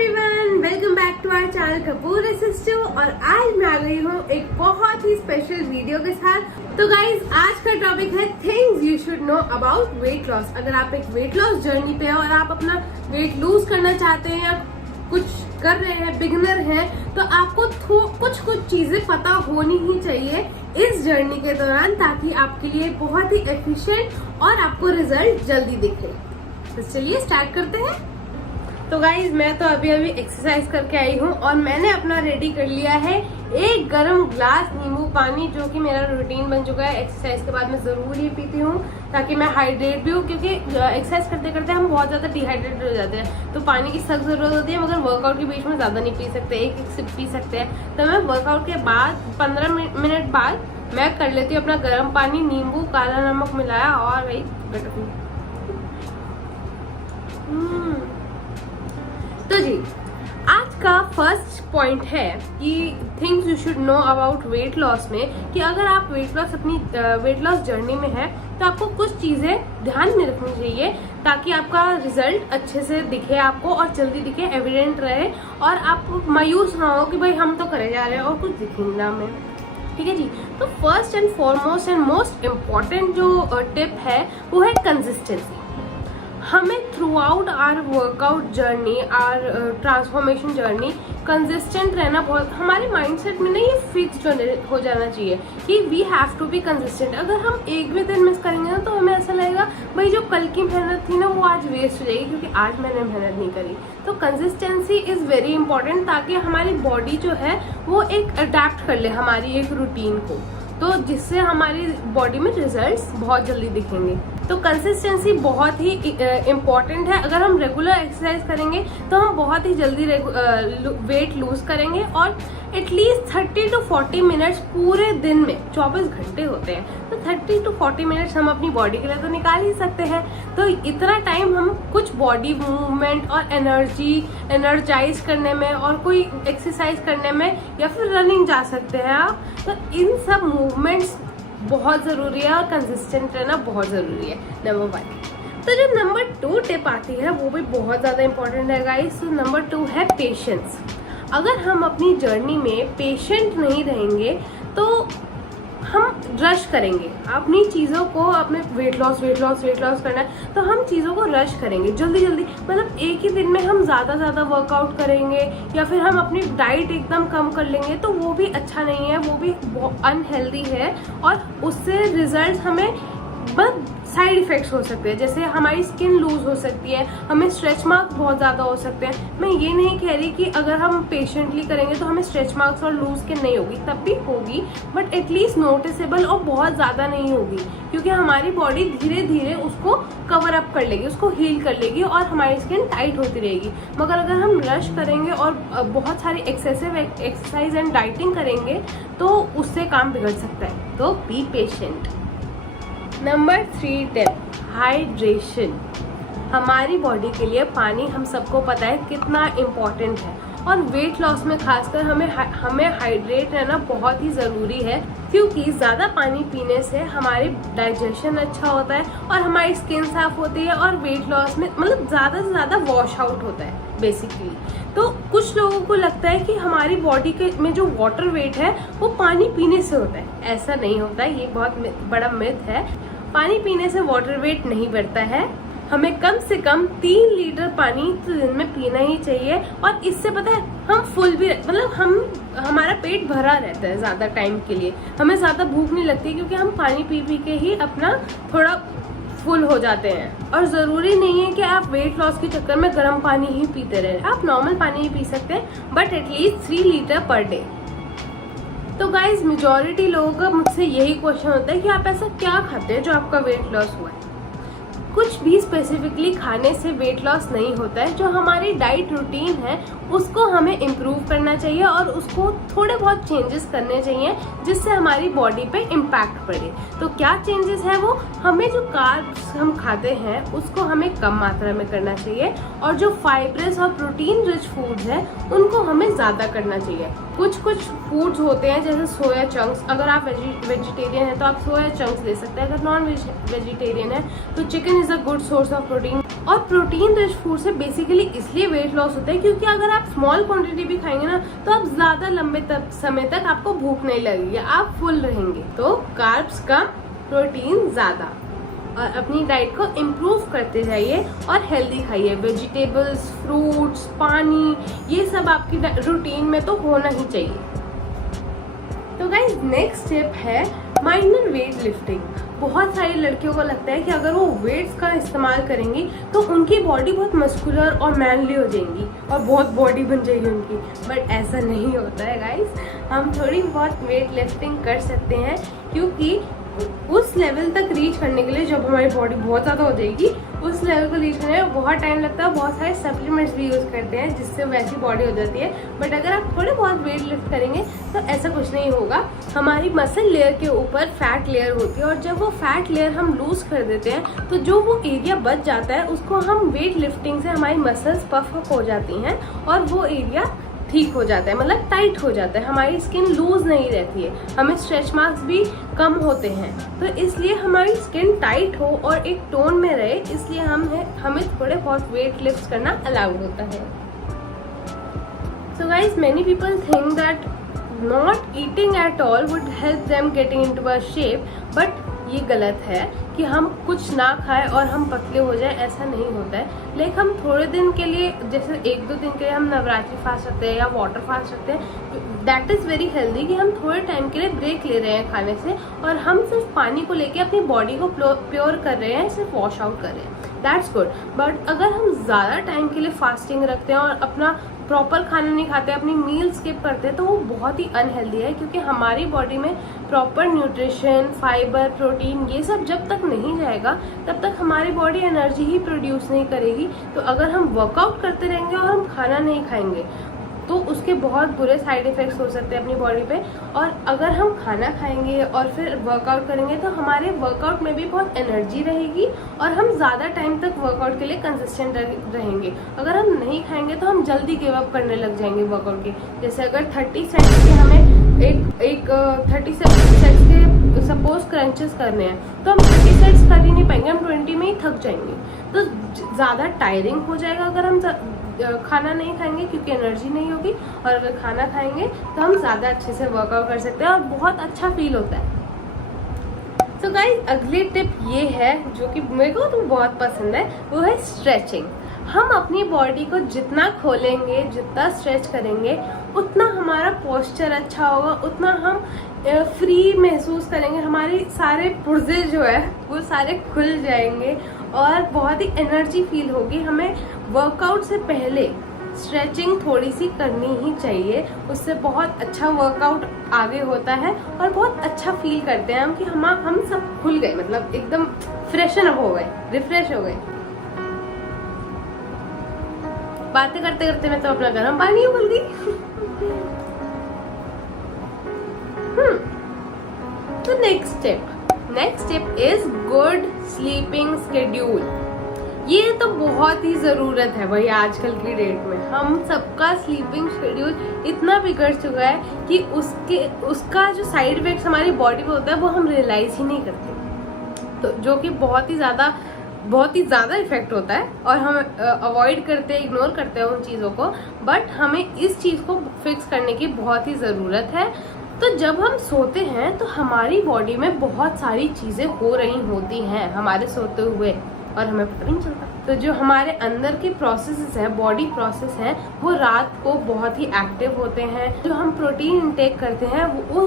Everyone, welcome back to our channel Kapoor Assisto. और आज मैं आ गई हूँ एक बहुत ही स्पेशल वीडियो के साथ। तो गाइज, आज का टॉपिक है things you should know about weight loss. अगर आप एक वेट लॉस जर्नी पे हो और आप अपना वेट लूज करना चाहते हैं या कुछ कर रहे हैं, बिगिनर हैं, तो आपको कुछ चीजें पता होनी ही चाहिए इस जर्नी के दौरान, ताकि आपके लिए बहुत ही एफिशिएंट और आपको रिजल्ट जल्दी दिखे। तो चलिए स्टार्ट करते हैं। तो गाइज, मैं तो अभी एक्सरसाइज करके आई हूँ और मैंने अपना रेडी कर लिया है एक गरम ग्लास नींबू पानी, जो कि मेरा रूटीन बन चुका है। एक्सरसाइज के बाद मैं जरूर ये पीती हूँ ताकि मैं हाइड्रेट भी हूँ, क्योंकि एक्सरसाइज करते करते हम बहुत ज्यादा डिहाइड्रेटेड हो जाते हैं। तो पानी की सख्त जरूरत होती है, मगर वर्कआउट के बीच में ज्यादा नहीं पी सकते, एक सिप पी सकते हैं। तो मैं वर्कआउट के बाद 15 मिनट बाद मैं कर लेती हूँ अपना गर्म पानी, नींबू, काला नमक मिलाया और वही तो जी, आज का फर्स्ट पॉइंट है कि things you should know about weight loss में, कि अगर आप अपनी वेट लॉस जर्नी में है तो आपको कुछ चीजें ध्यान में रखनी चाहिए, ताकि आपका रिजल्ट अच्छे से दिखे आपको और जल्दी दिखे, एविडेंट रहे, और आप मायूस ना हो कि भाई हम तो करे जा रहे हैं और कुछ दिखेंगे ना हमें। ठीक है जी। तो first and foremost and most important जो टिप है वो है कंसिस्टेंसी। हमें throughout our workout journey, our transformation journey consistent रहना बहुत, हमारे माइंडसेट में ना ये फिक्स हो जाना चाहिए कि we have to be consistent. अगर हम एक भी दिन मिस करेंगे ना, तो हमें ऐसा लगेगा भाई जो कल की मेहनत थी ना वो आज वेस्ट हो जाएगी, क्योंकि आज मैंने मेहनत नहीं करी। तो कंसिस्टेंसी इज़ वेरी इंपॉर्टेंट, ताकि हमारी बॉडी जो है वो एक अडेप्ट कर ले हमारी एक रूटीन को, तो जिससे हमारी बॉडी में रिजल्ट्स बहुत जल्दी दिखेंगे। तो कंसिस्टेंसी बहुत ही इम्पॉर्टेंट है। अगर हम रेगुलर एक्सरसाइज करेंगे तो हम बहुत ही जल्दी वेट लूज करेंगे, और एटलीस्ट 30 to 40 मिनट्स पूरे दिन में, 24 घंटे होते हैं, तो 30 to 40 मिनट्स हम अपनी बॉडी के लिए तो निकाल ही सकते हैं। तो इतना टाइम हम कुछ बॉडी मूवमेंट और एनर्जाइज करने में और कोई एक्सरसाइज करने में या फिर रनिंग जा सकते हैं आप। तो इन सब मूवमेंट्स बहुत ज़रूरी है और कंसिस्टेंट रहना बहुत ज़रूरी है, नंबर 1। तो जो नंबर 2 टिप आती है वो भी बहुत ज़्यादा इंपॉर्टेंट है गाइस। तो नंबर 2 है पेशेंस। अगर हम अपनी जर्नी में पेशेंट नहीं रहेंगे तो हम रश करेंगे अपनी चीज़ों को, अपने वेट लॉस करना है तो हम चीज़ों को रश करेंगे जल्दी, मतलब एक ही दिन में हम ज़्यादा वर्कआउट करेंगे या फिर हम अपनी डाइट एकदम कम कर लेंगे, तो वो भी अच्छा नहीं है, वो भी अनहेल्दी है, और उससे रिजल्ट हमें बहुत साइड इफेक्ट्स हो सकते हैं। जैसे हमारी स्किन लूज हो सकती है, हमें स्ट्रेच मार्क्स बहुत ज़्यादा हो सकते हैं। मैं ये नहीं कह रही कि अगर हम पेशेंटली करेंगे तो हमें स्ट्रेच मार्क्स और लूज स्किन नहीं होगी, तब भी होगी, बट एटलीस्ट नोटिसेबल और बहुत ज़्यादा नहीं होगी, क्योंकि हमारी बॉडी धीरे धीरे उसको कवर अप कर लेगी, उसको हील कर लेगी और हमारी स्किन टाइट होती रहेगी। मगर अगर हम रश करेंगे और बहुत सारी एक्सेसिव एक्सरसाइज एंड डाइटिंग करेंगे तो उससे काम बिगड़ सकता है। तो be patient. Number 3 tip, hydration. हमारी बॉडी के लिए पानी, हम सबको पता है कितना इम्पोर्टेंट है, और वेट लॉस में खासकर हमें हाइड्रेट रहना बहुत ही ज़रूरी है, क्योंकि ज़्यादा पानी पीने से हमारी डाइजेशन अच्छा होता है और हमारी स्किन साफ होती है, और वेट लॉस में मतलब ज़्यादा से ज़्यादा वॉश आउट होता है बेसिकली। तो कुछ लोगों को लगता है कि हमारी बॉडी के में जो वाटर वेट है वो पानी पीने से होता है। ऐसा नहीं होता, ये बहुत बड़ा मिथ है। पानी पीने से वाटर वेट नहीं बढ़ता है। हमें कम से कम 3 लीटर पानी तो दिन में पीना ही चाहिए, और इससे पता है हम फुल भी, मतलब हमारा पेट भरा रहता है ज़्यादा टाइम के लिए, हमें ज़्यादा भूख नहीं लगती, क्योंकि हम पानी पी के ही अपना थोड़ा फुल हो जाते हैं। और ज़रूरी नहीं है कि आप वेट लॉस के चक्कर में गर्म पानी ही पीते रहें, आप नॉर्मल पानी ही पी सकते हैं, but at least 3 litre per day. तो गाइज, मेजॉरिटी लोगों का मुझसे यही क्वेश्चन होता है कि आप ऐसा क्या खाते हैं जो आपका वेट लॉस हुआ है। कुछ भी स्पेसिफिकली खाने से वेट लॉस नहीं होता है। जो हमारी डाइट रूटीन है उसको हमें इम्प्रूव करना चाहिए और उसको थोड़े बहुत चेंजेस करने चाहिए, जिससे हमारी बॉडी पे इम्पैक्ट पड़े। तो क्या चेंजेस है वो, हमें जो कार्ब्स हम खाते हैं उसको हमें कम मात्रा में करना चाहिए, और जो फाइब्रस और प्रोटीन रिच फूड्स हैं उनको हमें ज़्यादा करना चाहिए। कुछ फूड्स होते हैं जैसे सोया चंक्स, अगर आप वेजिटेरियन हैं तो आप सोया चंक्स ले सकते हैं। अगर नॉन वेजिटेरियन है तो chicken is a good source of protein. और प्रोटीन रिच फूड से बेसिकली इसलिए वेट लॉस होता है क्योंकि अगर आप स्मॉल क्वांटिटी भी खाएंगे ना तो आप ज्यादा लंबे समय तक आपको भूख नहीं लगेगी, आप फुल रहेंगे। तो कार्ब्स कम, प्रोटीन ज्यादा, और अपनी डाइट को इम्प्रूव करते जाइए और हेल्दी खाइए। वेजिटेबल्स, फ्रूट्स, पानी, ये सब आपकी रूटीन में तो होना ही चाहिए। तो गाइस नेक्स्ट स्टेप है माइनर वेट लिफ्टिंग। बहुत सारी लड़कियों को लगता है कि अगर वो वेट्स का इस्तेमाल करेंगी तो उनकी बॉडी बहुत मस्कुलर और मैनली हो जाएंगी और बहुत बॉडी बन जाएगी उनकी, बट ऐसा नहीं होता है गाइस। हम थोड़ी बहुत वेट लिफ्टिंग कर सकते हैं क्योंकि उस लेवल तक रीच करने के लिए जब हमारी बॉडी बहुत ज़्यादा हो जाएगी, उस लेवल को रीच करने में बहुत टाइम लगता है। बहुत सारे सप्लीमेंट्स भी यूज़ करते हैं जिससे वैसी बॉडी हो जाती है, बट अगर आप थोड़े बहुत वेट लिफ्ट करेंगे तो ऐसा कुछ नहीं होगा। हमारी मसल लेयर के ऊपर फैट लेयर होती है और जब वो फैट लेयर हम लूज कर देते हैं तो जो वो एरिया बच जाता है उसको हम वेट लिफ्टिंग से हमारी मसल्स पफ अप हो जाती हैं और वो एरिया ठीक हो जाता है, मतलब टाइट हो जाता है, हमारी स्किन लूज नहीं रहती है, हमें स्ट्रेच मार्क्स भी कम होते हैं। तो इसलिए हमारी स्किन टाइट हो और एक टोन में रहे, इसलिए हमें थोड़े बहुत वेट लिफ्ट करना अलाउड होता है। So guys many people think that not eating at all would help them getting into a shape, but ये गलत है कि हम कुछ ना खाएं और हम पतले हो जाएं, ऐसा नहीं होता है। लेकिन हम थोड़े दिन के लिए, जैसे 1-2 दिन के लिए हम नवरात्रि फास्ट रखते हैं या वाटर फास्ट रखते हैं, दैट इज़ वेरी हेल्दी कि हम थोड़े टाइम के लिए ब्रेक ले रहे हैं खाने से और हम सिर्फ पानी को लेके अपनी बॉडी को प्योर कर रहे हैं, सिर्फ वॉश आउट कर रहे हैं, दैट्स गुड। बट अगर हम ज़्यादा टाइम के लिए फास्टिंग रखते हैं और अपना प्रॉपर खाना नहीं खाते, अपनी मील स्किप करते हैं, तो वो बहुत ही अनहेल्दी है क्योंकि हमारी बॉडी में प्रॉपर न्यूट्रिशन, फाइबर, प्रोटीन ये सब जब तक नहीं जाएगा तब तक हमारी बॉडी एनर्जी ही प्रोड्यूस नहीं करेगी। तो अगर हम वर्कआउट करते रहेंगे और हम खाना नहीं खाएंगे तो उसके बहुत बुरे साइड इफ़ेक्ट्स हो सकते हैं अपनी बॉडी पे। और अगर हम खाना खाएंगे और फिर वर्कआउट करेंगे तो हमारे वर्कआउट में भी बहुत एनर्जी रहेगी और हम ज़्यादा टाइम तक वर्कआउट के लिए कंसिस्टेंट रहेंगे। अगर हम नहीं खाएंगे तो हम जल्दी गिव अप करने लग जाएंगे वर्कआउट के। जैसे अगर 30 सेट्स के हमें एक 30 सेट्स के सपोज क्रंचेस करने हैं तो हम 30 सेट्स कर ही नहीं पाएंगे, हम 20 में ही थक जाएंगे। तो ज़्यादा टायरिंग हो जाएगा अगर हम खाना नहीं खाएंगे क्योंकि एनर्जी नहीं होगी, और अगर खाना खाएंगे तो हम ज़्यादा अच्छे से वर्कआउट कर सकते हैं और बहुत अच्छा फील होता है। तो गाइस अगली टिप ये है जो कि मेरे को तो बहुत पसंद है, वो है स्ट्रेचिंग। हम अपनी बॉडी को जितना खोलेंगे, जितना स्ट्रेच करेंगे, उतना हमारा पोस्चर अच्छा होगा, उतना हम फ्री महसूस करेंगे, हमारे सारे पुर्जे जो है वो सारे खुल जाएंगे और बहुत ही एनर्जी फील होगी। हमें वर्कआउट से पहले स्ट्रेचिंग थोड़ी सी करनी ही चाहिए, उससे बहुत अच्छा वर्कआउट आगे होता है और बहुत अच्छा फील करते हैं हम कि हम सब खुल गए, मतलब एकदम फ्रेशन अप हो गए, रिफ्रेश हो गए। बातें करते करते मैं तो अपना गर्म पानी उबल गई। तो next step is good sleeping schedule. ये तो बहुत ही जरूरत है भाई आजकल की डेट में। हम सबका स्लीपिंग शेड्यूल इतना बिगड़ चुका है कि उसका जो साइड इफेक्ट्स हमारी बॉडी पे होता है वो हम रियलाइज ही नहीं करते, तो जो कि बहुत ही ज़्यादा इफेक्ट होता है और हम अवॉइड करते हैं, इग्नोर करते हैं उन चीज़ों को। बट हमें इस चीज़ को फिक्स करने की बहुत ही ज़रूरत है। तो जब हम सोते हैं तो हमारी बॉडी में बहुत सारी चीज़ें हो रही होती हैं हमारे सोते हुए और हमें पता नहीं चलता। तो जो हमारे अंदर के प्रोसेसेस हैं, बॉडी प्रोसेस हैं, वो रात को बहुत ही एक्टिव होते हैं। जो हम प्रोटीन इंटेक करते हैं वो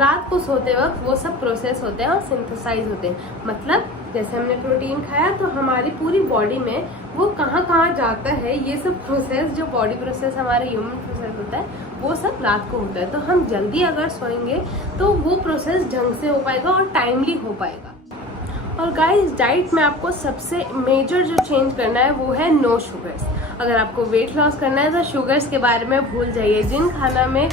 रात को सोते वक्त वो सब प्रोसेस होते हैं और सिंथेसाइज होते हैं। मतलब जैसे हमने प्रोटीन खाया तो हमारी पूरी बॉडी में वो कहाँ कहाँ जाता है, ये सब प्रोसेस, जो बॉडी प्रोसेस हमारे ह्यूमन प्रोसेस होता है वो सब रात को होता है। तो हम जल्दी अगर सोएंगे तो वो प्रोसेस ढंग से हो पाएगा और टाइमली हो पाएगा। और गाइस डाइट में आपको सबसे मेजर जो चेंज करना है वो है नो शुगर्स। अगर आपको वेट लॉस करना है तो शुगर्स के बारे में भूल जाइए। जिन खाना में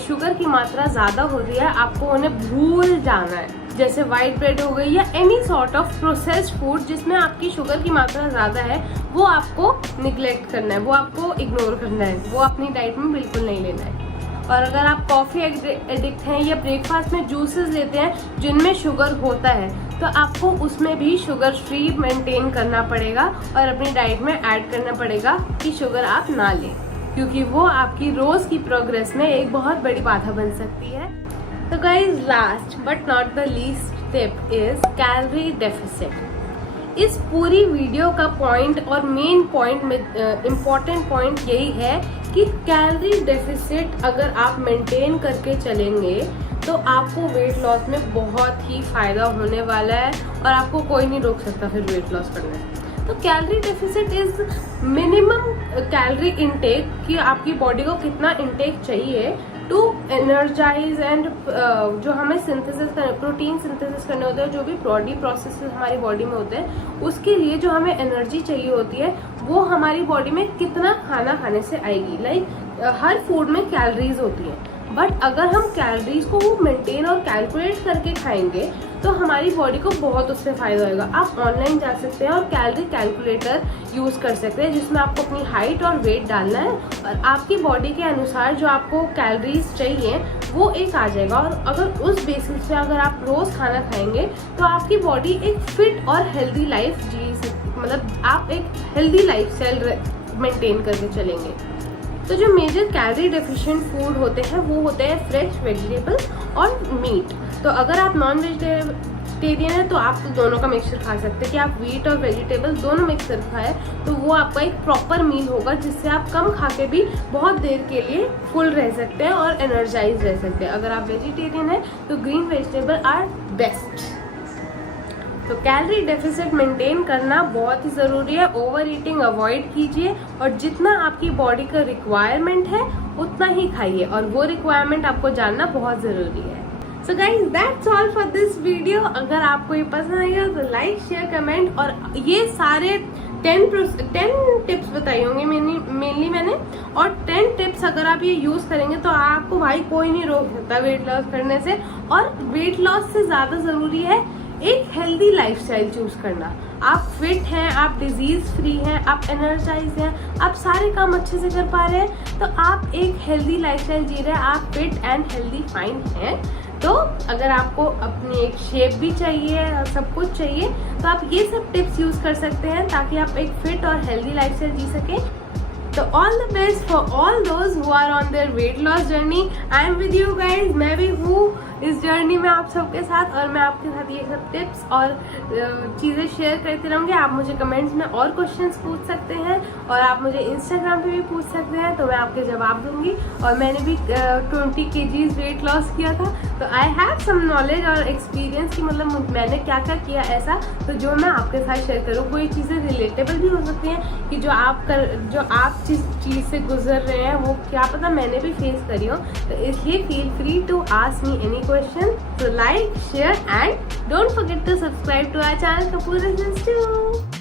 शुगर की मात्रा ज़्यादा हो रही है आपको उन्हें भूल जाना है, जैसे वाइट ब्रेड हो गई या any sort of processed food जिसमें आपकी शुगर की मात्रा ज़्यादा है, वो आपको निगलेक्ट करना है, वो आपको इग्नोर करना है, वो अपनी डाइट में बिल्कुल नहीं लेना है। और अगर आप कॉफ़ी एडिक्ट हैं या ब्रेकफास्ट में जूसेस लेते हैं जिनमें शुगर होता है तो आपको उसमें भी शुगर फ्री मेंटेन करना पड़ेगा और अपनी डाइट में ऐड करना पड़ेगा कि शुगर आप ना लें, क्योंकि वो आपकी रोज़ की प्रोग्रेस में एक बहुत बड़ी बाधा बन सकती है। तो guys, last but not the least tip is calorie deficit. इस पूरी वीडियो का पॉइंट और मेन पॉइंट में इम्पॉर्टेंट पॉइंट यही है कि कैलोरी डेफिसिट अगर आप मेंटेन करके चलेंगे तो आपको वेट लॉस में बहुत ही फायदा होने वाला है और आपको कोई नहीं रोक सकता फिर वेट लॉस करने से। तो calorie deficit is minimum calorie intake, कि आपकी बॉडी को कितना इनटेक चाहिए टू एनर्जाइज एंड जो हमें सिंथेसिस करने, प्रोटीन सिंथेसिस करने होते हैं, जो भी बॉडी प्रोसेसेस हमारी बॉडी में होते हैं, उसके लिए जो हमें एनर्जी चाहिए होती है वो हमारी बॉडी में कितना खाना खाने से आएगी। लाइक हर फूड में कैलोरीज होती हैं, बट अगर हम कैलोरीज को मेंटेन और कैलकुलेट करके खाएंगे तो हमारी बॉडी को बहुत उससे फ़ायदा होगा। आप ऑनलाइन जा सकते हैं और कैलोरी कैलकुलेटर यूज़ कर सकते हैं, जिसमें आपको अपनी हाइट और वेट डालना है और आपकी बॉडी के अनुसार जो आपको कैलोरीज चाहिए वो एक आ जाएगा। और अगर उस बेसिस पे अगर आप रोज़ खाना खाएंगे तो आपकी बॉडी एक फिट और हेल्दी लाइफ जी सकती, मतलब आप एक हेल्दी लाइफ स्टाइल मेंटेन करके चलेंगे। तो जो मेजर कैलोरी डेफिशिएंट फूड होते हैं वो होते हैं फ्रेश वेजिटेबल और मीट। तो अगर आप नॉन वेजिटेरियन है तो आप तो दोनों का मिक्सचर खा सकते हैं कि आप वीट और वेजिटेबल दोनों मिक्सचर खाएं, तो वो आपका एक प्रॉपर मील होगा जिससे आप कम खा के भी बहुत देर के लिए फुल रह सकते हैं और एनर्जाइज रह सकते हैं। अगर आप वेजिटेरियन है तो ग्रीन वेजिटेबल आर बेस्ट। तो कैलोरी डेफिसिट मेंटेन करना बहुत ही ज़रूरी है। ओवर ईटिंग अवॉइड कीजिए और जितना आपकी बॉडी का रिक्वायरमेंट है उतना ही खाइए, और वो रिक्वायरमेंट आपको जानना बहुत ज़रूरी है। So guys, that's all for this video. अगर आपको ये पसंद आई हो तो लाइक शेयर कमेंट, और ये सारे 10 टिप्स बताई होंगी मेनली मैंने, और 10 टिप्स अगर आप ये यूज़ करेंगे तो आपको भाई कोई नहीं रोक सकता वेट लॉस करने से। और वेट लॉस से ज़्यादा ज़रूरी है एक हेल्दी लाइफस्टाइल चूज करना। आप फिट हैं, आप डिजीज फ्री हैं, आप एनर्जाइज हैं, आप सारे काम अच्छे से कर पा रहे हैं, तो आप एक हेल्दी लाइफस्टाइल जी रहे हैं, आप फिट एंड हेल्दी फाइन हैं। तो अगर आपको अपनी एक शेप भी चाहिए और सब कुछ चाहिए तो आप ये सब टिप्स यूज कर सकते हैं ताकि आप एक फिट और हेल्दी लाइफस्टाइल जी सकें। तो all the best for all those who are on their weight loss journey. I am with you guys, मैं भी हूँ इस जर्नी में आप सबके साथ, और मैं आपके साथ ये सब टिप्स और चीज़ें शेयर करती रहूँगी। आप मुझे कमेंट्स में और क्वेश्चंस पूछ सकते हैं और आप मुझे इंस्टाग्राम पे भी पूछ सकते हैं, तो मैं आपके जवाब दूंगी। और मैंने भी 20 kg वेट लॉस किया था, तो आई हैव सम नॉलेज और एक्सपीरियंस कि मतलब मैंने क्या क्या किया ऐसा, तो जो मैं आपके साथ शेयर करूँ। कोई चीज़ें रिलेटेबल भी हो सकती हैं कि जो आप जिस चीज़ से गुजर रहे हैं वो क्या पता मैंने भी फेस करी हो, तो इसलिए feel free to ask me any question. So like, share and don't forget to subscribe to our channel Kapoor & Sons too.